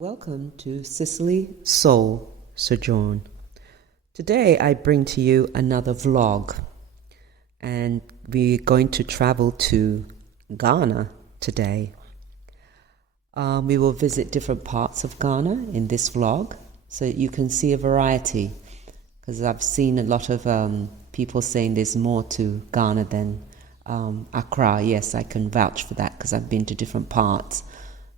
Welcome to Sicily Soul Sojourn. Today I bring to you another vlog, and we're going to travel to Ghana today. We will visit different parts of Ghana in this vlog so that you can see a variety, because I've seen a lot of people saying there's more to Ghana than Accra. Yes, I can vouch for that because I've been to different parts.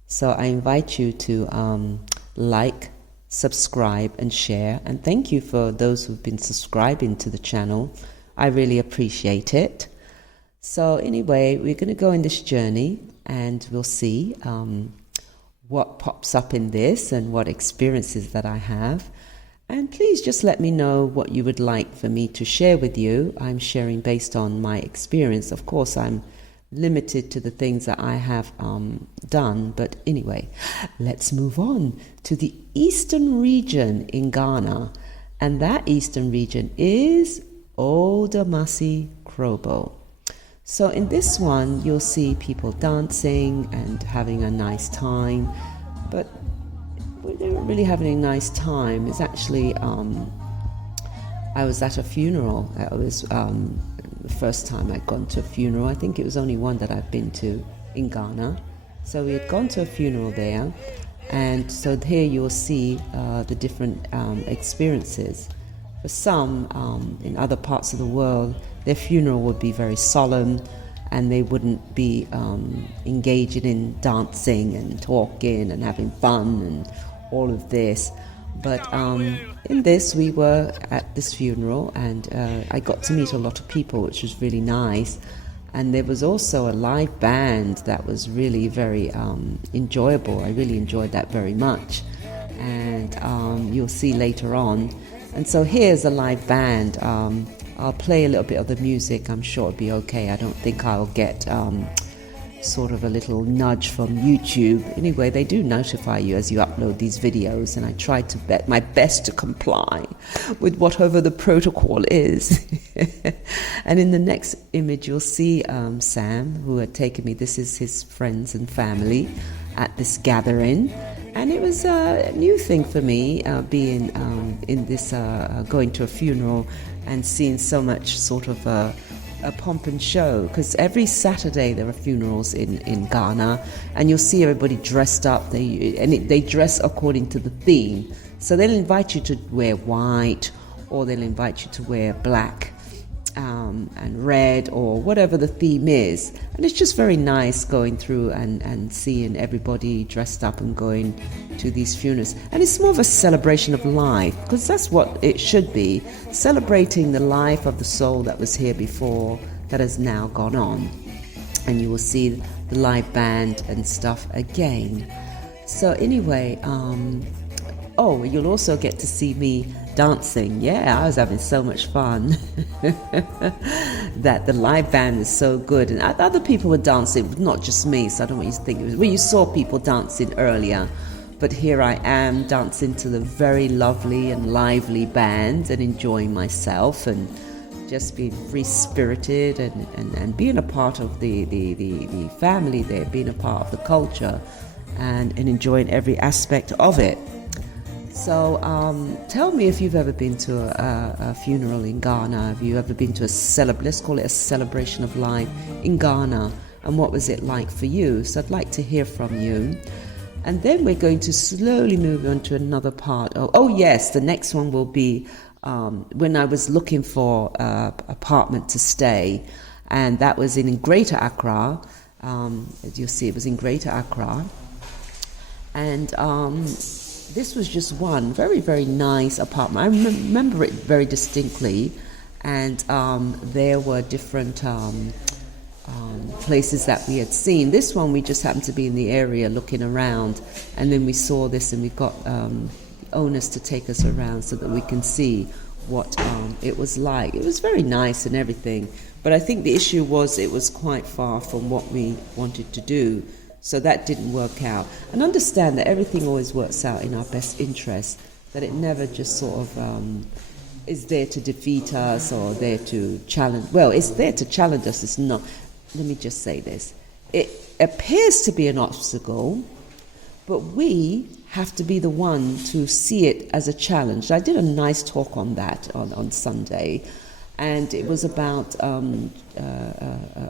So I invite you to like, subscribe, and share. And thank you for those who've been subscribing to the channel. I really appreciate it. So anyway, we're going to go on this journey and we'll see what pops up in this and what experiences that I have. And please just let me know what you would like for me to share with you. I'm sharing based on my experience. Of course, I'm limited to the things that I have done, but anyway, let's move on to the eastern region in Ghana, and that eastern region is Odamasi Krobo. So in this one you'll see people dancing and having a nice time, but they weren't really having a nice time. It's actually I was at a funeral. I was the first time I'd gone to a funeral. I think it was only one that I've been to in Ghana. So we had gone to a funeral there, and so here you'll see the different experiences. For some, in other parts of the world, their funeral would be very solemn, and they wouldn't be engaging in dancing and talking and having fun and all of this. But in this, we were at this funeral, and I got to meet a lot of people, which was really nice. And there was also a live band that was really very enjoyable. I really enjoyed that very much. And you'll see later on. And so here's a live band. I'll play a little bit of the music. I'm sure it'll be okay. I don't think I'll get sort of a little nudge from YouTube. Anyway, they do notify you as you upload these videos, and I try to bet my best to comply with whatever the protocol is. And in the next image you'll see Sam, who had taken me. This is his friends and family at this gathering, and it was a new thing for me, being in this going to a funeral and seeing so much sort of a pomp and show, because every Saturday there are funerals in Ghana, and you'll see everybody dressed up. They dress according to the theme. So they'll invite you to wear white, or they'll invite you to wear black and red, or whatever the theme is. And it's just very nice going through and seeing everybody dressed up and going to these funerals. And it's more of a celebration of life, because that's what it should be, celebrating the life of the soul that was here before, that has now gone on. And you will see the live band and stuff again. So anyway, oh, you'll also get to see me dancing. Yeah, I was having so much fun. That the live band is so good, and other people were dancing, not just me, so I don't want you to think it was, well, you saw people dancing earlier, but here I am dancing to the very lovely and lively band and enjoying myself and just being free-spirited and being a part of the family there, being a part of the culture, and enjoying every aspect of it. So tell me if you've ever been to a funeral in Ghana. Have you ever been to let's call it a celebration of life in Ghana, and what was it like for you? So I'd like to hear from you. And then we're going to slowly move on to another part. Oh yes, the next one will be when I was looking for an apartment to stay, and that was in Greater Accra. As you'll see, it was in Greater Accra. And this was just one very, very nice apartment. I remember it very distinctly, and there were different places that we had seen. This one, we just happened to be in the area looking around, and then we saw this, and we got the owners to take us around so that we can see what it was like. It was very nice and everything, but I think the issue was it was quite far from what we wanted to do. So that didn't work out. And understand that everything always works out in our best interest, that it never just sort of is there to defeat us or there to challenge. Well, it's there to challenge us. It's not. Let me just say this. It appears to be an obstacle, but we have to be the one to see it as a challenge. I did a nice talk on that on Sunday, and it was about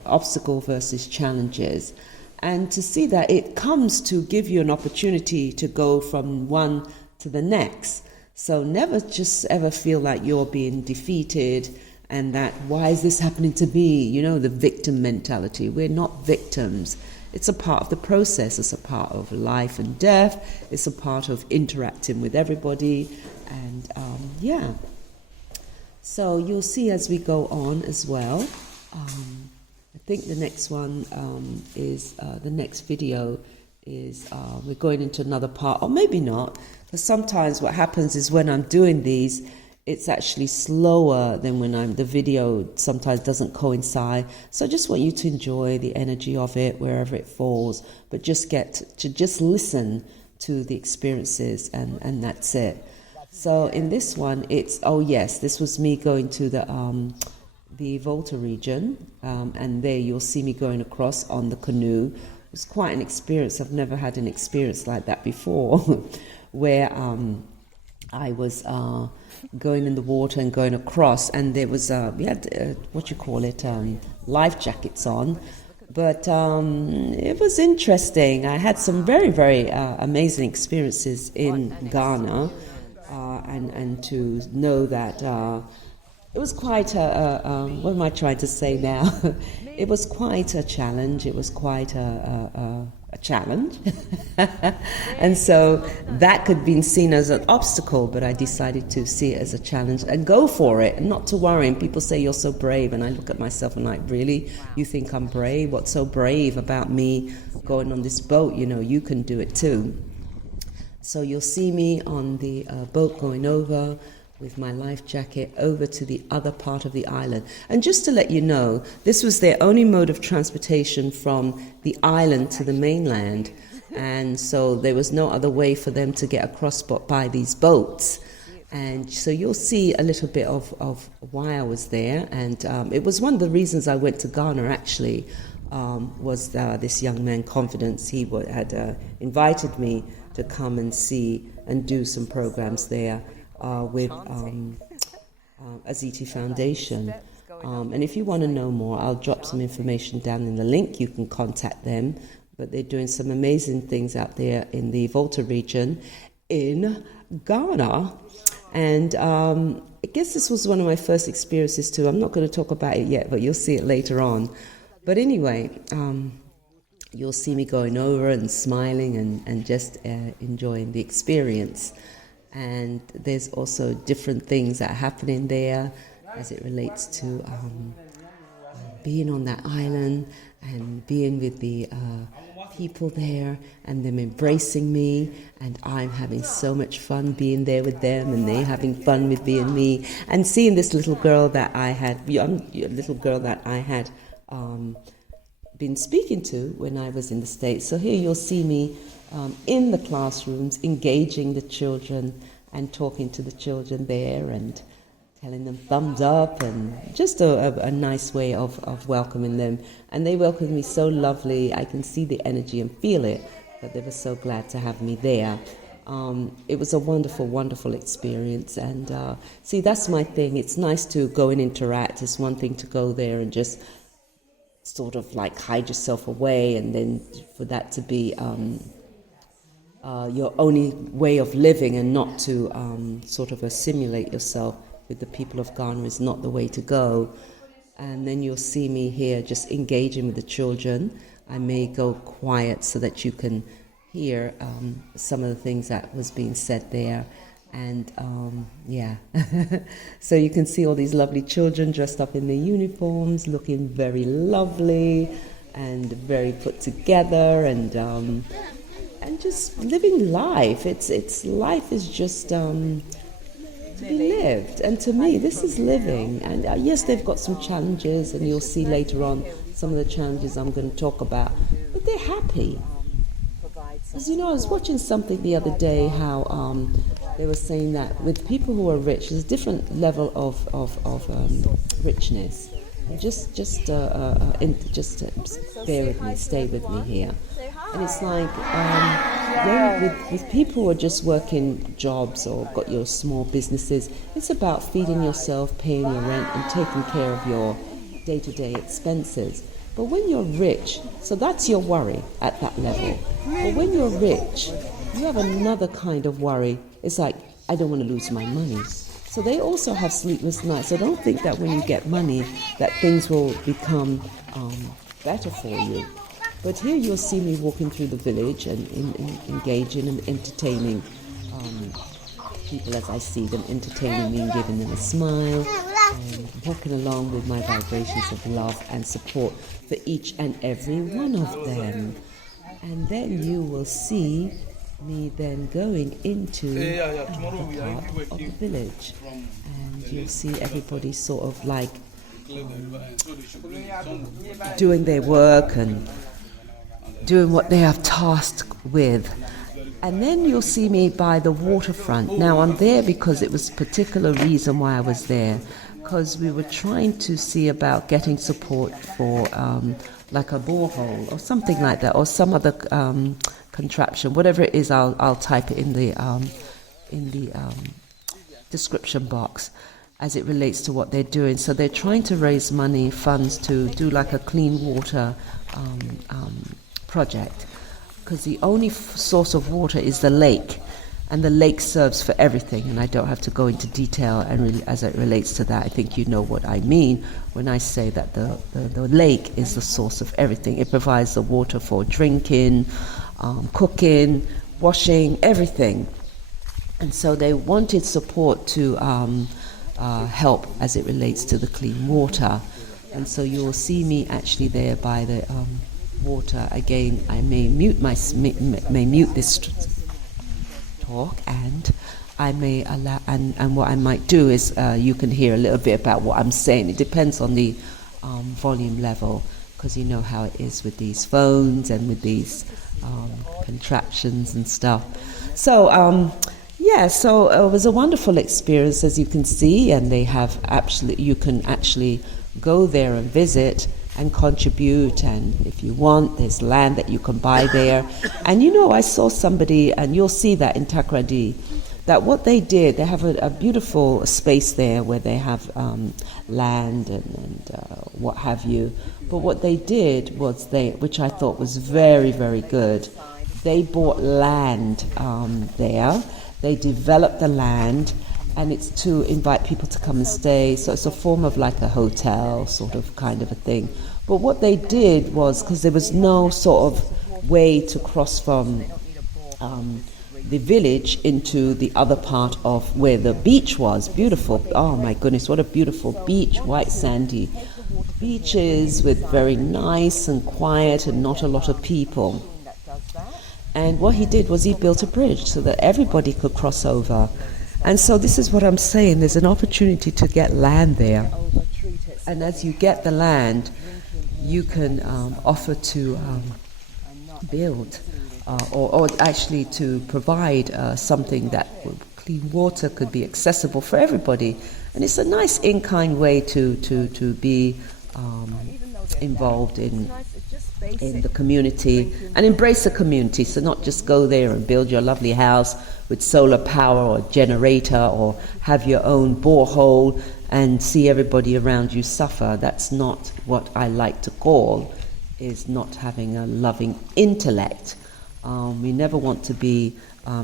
obstacle versus challenges, and to see that it comes to give you an opportunity to go from one to the next. So never just ever feel like you're being defeated and that, why is this happening to me? You know, the victim mentality. We're not victims. It's a part of the process. It's a part of life and death. It's a part of interacting with everybody. And yeah. So you'll see as we go on as well. I think the next one is, the next video is, we're going into another part, or maybe not. Because sometimes what happens is when I'm doing these, it's actually slower than when the video sometimes doesn't coincide. So I just want you to enjoy the energy of it wherever it falls, but just get to just listen to the experiences, and that's it. So in this one, it's, oh yes, this was me going to the Volta region, and there you'll see me going across on the canoe. It was quite an experience. I've never had an experience like that before, where I was going in the water and going across, and there was we had what you call it, life jackets on, but it was interesting. I had some very, very amazing experiences in Ghana, and to know that it was quite what am I trying to say now? It was quite a challenge. It was quite a challenge. And so that could be seen as an obstacle, but I decided to see it as a challenge and go for it and not to worry. And people say, you're so brave. And I look at myself and like, really? You think I'm brave? What's so brave about me going on this boat? You know, you can do it too. So you'll see me on the boat going over with my life jacket over to the other part of the island. And just to let you know, this was their only mode of transportation from the island to the mainland. And so there was no other way for them to get across but by these boats. And so you'll see a little bit of why I was there. And it was one of the reasons I went to Ghana, actually, was this young man, Confidence. He had invited me to come and see and do some programs there with Aziti Foundation. And if you want to know more, I'll drop some information down in the link. You can contact them. But they're doing some amazing things out there in the Volta region in Ghana. And I guess this was one of my first experiences too. I'm not going to talk about it yet, but you'll see it later on. But anyway, you'll see me going over and smiling and just enjoying the experience. And there's also different things that are happening there as it relates to being on that island and being with the people there and them embracing me, and I'm having so much fun being there with them and they having fun with being me, and seeing this little girl that I had been speaking to when I was in the States. So here you'll see me in the classrooms engaging the children and talking to the children there and telling them thumbs up, and just a nice way of welcoming them. And they welcomed me so lovely. I can see the energy and feel it, that they were so glad to have me there. It was a wonderful, wonderful experience. And see, that's my thing. It's nice to go and interact. It's one thing to go there and just sort of like hide yourself away, and then for that to be your only way of living, and not to sort of assimilate yourself with the people of Ghana is not the way to go. And then you'll see me here just engaging with the children. I may go quiet so that you can hear some of the things that was being said there. And yeah, so you can see all these lovely children dressed up in their uniforms, looking very lovely and very put together, and just living life. It's life is just to be lived, and to me this is living. And yes, they've got some challenges, and you'll see later on some of the challenges I'm going to talk about, but they're happy. As you know, I was watching something the other day how they were saying that with people who are rich, there's a different level of richness. Just bear with me, stay with me here. And it's like with people who are just working jobs or got your small businesses, it's about feeding yourself, paying your rent, and taking care of your day-to-day expenses. But when you're rich, so that's your worry at that level. But when you're rich, you have another kind of worry. It's like, I don't want to lose my money. So they also have sleepless nights. So don't think that when you get money that things will become better for you. But here you'll see me walking through the village and engaging and entertaining people as I see them, entertaining me and giving them a smile, and walking along with my vibrations of love and support for each and every one of them. And then you will see me then going into the part of the village, and you'll see everybody sort of like doing their work and doing what they are tasked with. And then you'll see me by the waterfront. Now I'm there because it was a particular reason why I was there, because we were trying to see about getting support for like a borehole or something like that, or some other contraption, whatever it is. I'll type it in the description box as it relates to what they're doing. So they're trying to raise funds to do like a clean water project, because the only source of water is the lake, and the lake serves for everything. And I don't have to go into detail as it relates to that. I think you know what I mean when I say that the lake is the source of everything. It provides the water for drinking, cooking, washing, everything. And so they wanted support to help as it relates to the clean water. And so you will see me actually there by the water. Again, I may mute this talk, and I may allow, and what I might do is you can hear a little bit about what I'm saying. It depends on the volume level, because you know how it is with these phones and with these contraptions and stuff. So so it was a wonderful experience, as you can see, and they have you can actually go there and visit and contribute, and if you want, there's land that you can buy there. And I saw somebody, and you'll see that in Takoradi, that what they did, they have a beautiful space there where they have land and what have you. But what they did was which I thought was very, very good, they bought land there, they developed the land, and it's to invite people to come and stay. So it's a form of like a hotel sort of kind of a thing. But what they did was, because there was no sort of way to cross from the village into the other part of where the beach was. Beautiful. Oh my goodness, what a beautiful beach, white sandy beaches with very nice and quiet and not a lot of people. And what he did was he built a bridge so that everybody could cross over. And so this is what I'm saying, there's an opportunity to get land there. And as you get the land, you can offer to build or actually to provide something that clean water could be accessible for everybody. And it's a nice in-kind way to be involved in the community and embrace the community. So not just go there and build your lovely house with solar power or generator, or have your own borehole and see everybody around you suffer. That's not what I like to call is not having a loving intellect. We never want to be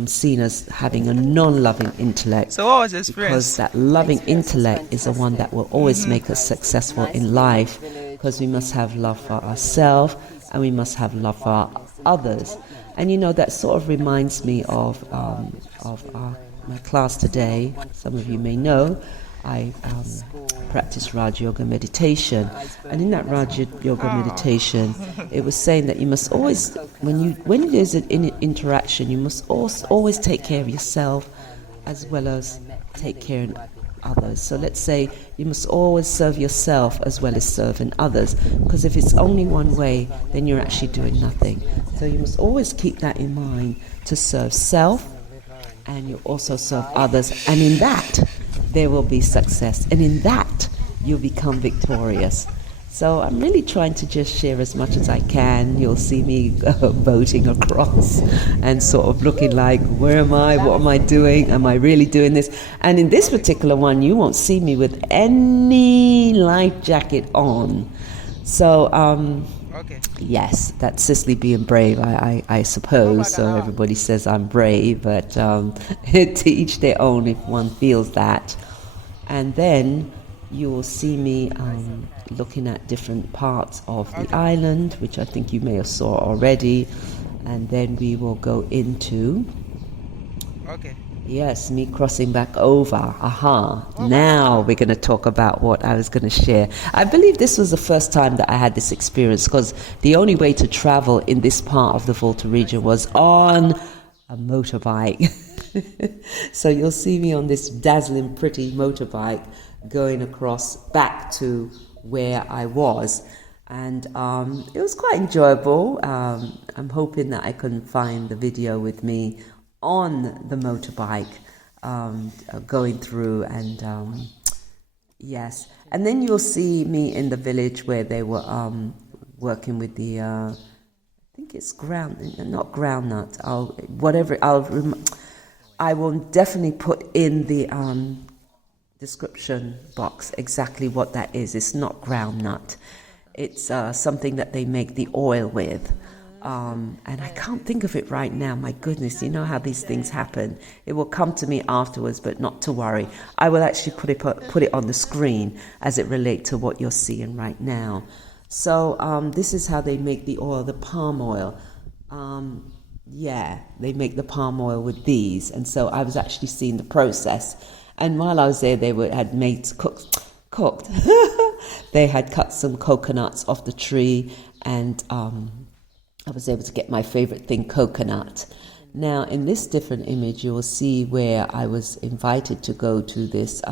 seen as having a non-loving intellect. So what was the experience? Because that loving intellect is the one that will always make us successful in life, because we must have love for ourselves and we must have love for others. And that sort of reminds me of my class today. Some of you may know I practice Raj Yoga meditation, and in that Raj Yoga meditation, it was saying that you must always, when there's an interaction, you must always take care of yourself as well as take care of others. So let's say you must always serve yourself as well as serving others, because if it's only one way, then you're actually doing nothing. So you must always keep that in mind, to serve self, and you also serve others, and in that there will be success, and in that you'll become victorious. So I'm really trying to just share as much as I can. You'll see me boating across and sort of looking like, where am I? What am I doing? Am I really doing this? And in this particular one, you won't see me with any life jacket on. So, yes, that's Cicely being brave, I suppose. So everybody says I'm brave, but to each their own if one feels that. And then you will see me looking at different parts of the island, which I think you may have saw already. And then we will go into, yes, me crossing back over. Now we're going to talk about what I was going to share. I believe this was the first time that I had this experience, because the only way to travel in this part of the Volta region was on a motorbike. So you'll see me on this dazzling pretty motorbike going across back to where I was, and it was quite enjoyable. I'm hoping that I can find the video with me on the motorbike going through, and yes, and then you'll see me in the village where they were working with the I think it's not groundnut. I will definitely put in the description box exactly what that is. It's not groundnut. It's something that they make the oil with. And I can't think of it right now. My goodness, you know how these things happen. It will come to me afterwards, but not to worry. I will actually put it on the screen as it relates to what you're seeing right now. So this is how they make the oil, the palm oil. Yeah, they make the palm oil with these. And so I was actually seeing the process. And while I was there, they had made cooked. They had cut some coconuts off the tree, and I was able to get my favorite thing, coconut. Now, in this different image, you will see where I was invited to go to this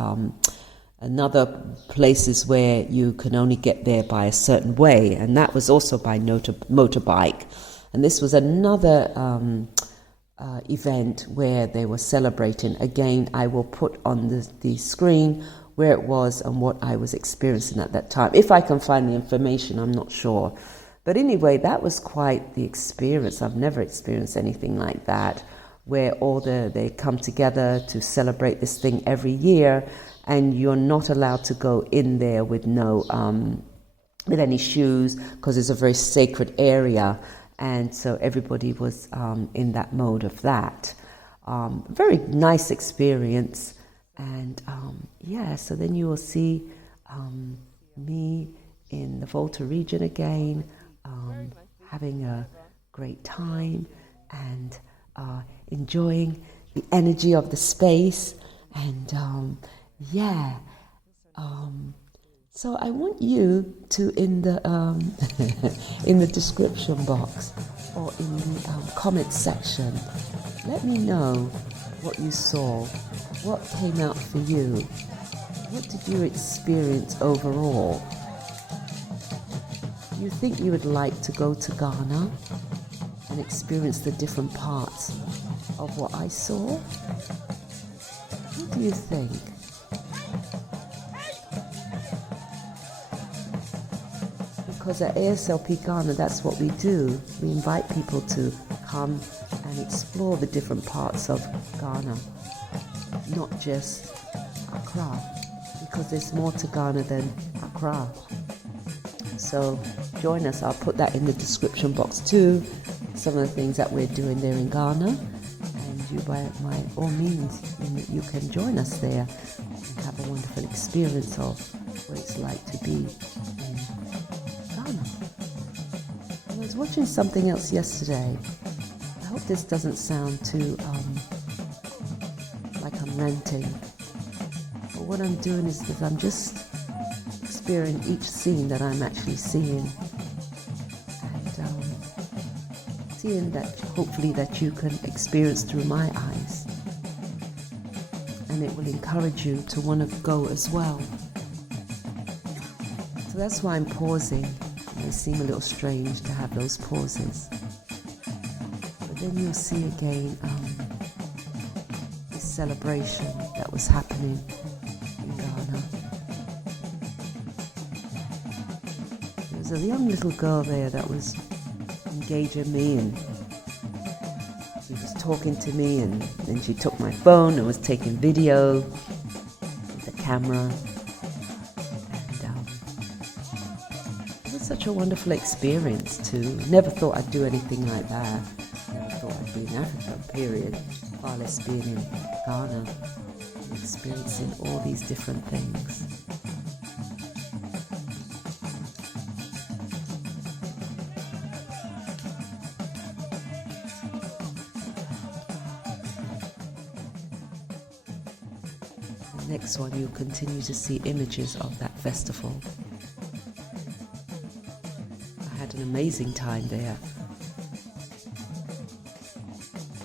another places where you can only get there by a certain way, and that was also by motorbike. And this was another event where they were celebrating. Again, I will put on the screen where it was and what I was experiencing at that time. If I can find the information, I'm not sure. But anyway, that was quite the experience. I've never experienced anything like that, where they come together to celebrate this thing every year, and you're not allowed to go in there with with any shoes, because it's a very sacred area. And so everybody was in that mode of that. Very nice experience. And yeah, so then you will see me in the Volta region again, having a great time and enjoying the energy of the space. And yeah, so I want you to, in the in the description box or in the comment section, let me know what you saw, what came out for you, what did you experience overall. Do you think you would like to go to Ghana and experience the different parts of what I saw? What do you think? Because at ASLP Ghana, that's what we do. We invite people to come and explore the different parts of Ghana, not just Accra, because there's more to Ghana than Accra. So join us. I'll put that in the description box too, some of the things that we're doing there in Ghana. And you, by all means, you can join us there and have a wonderful experience of what it's like to be in Ghana. I was watching something else yesterday. I hope this doesn't sound too like I'm ranting. But what I'm doing is that I'm just experiencing each scene that I'm actually seeing, and seeing that hopefully that you can experience through my eyes, and it will encourage you to want to go as well. So that's why I'm pausing. It may seem a little strange to have those pauses, but then you'll see again this celebration that was happening in Ghana. was a young little girl there that was engaging me, and she was talking to me, and then she took my phone and was taking video with the camera. And it was such a wonderful experience too. Never thought I'd do anything like that. Never thought I'd be in Africa, period. Far less being in Ghana, experiencing all these different things. The next one, you'll continue to see images of that festival. I had an amazing time there.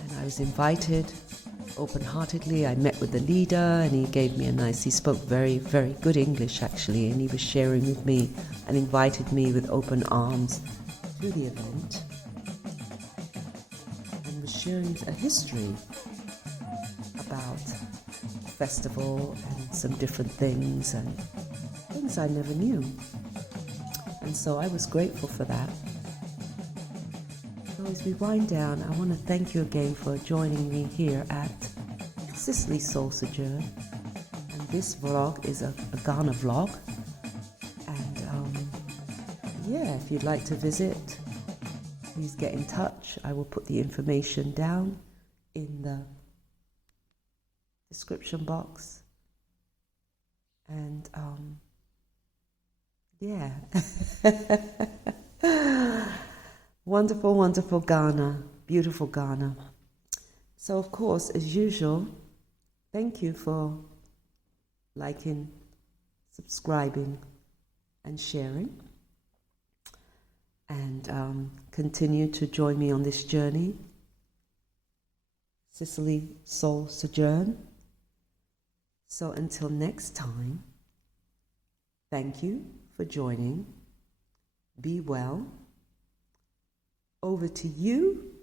And I was invited open-heartedly. I met with the leader and he gave me he spoke very, very good English actually, and he was sharing with me and invited me with open arms to the event and was sharing a history about the festival and some different things and things I never knew. And so I was grateful for that. So as we wind down, I want to thank you again for joining me here at Sicily Soul Sojourn. And this vlog is a Ghana vlog. And yeah, if you'd like to visit, please get in touch. I will put the information down in the description box. And yeah. Wonderful, wonderful Ghana, beautiful Ghana. So of course, as usual, thank you for liking, subscribing, and sharing. And continue to join me on this journey. Sicily Soul Sojourn. So until next time, thank you for joining. Be well. Over to you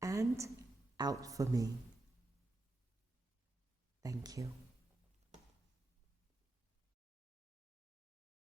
and out for me. Thank you.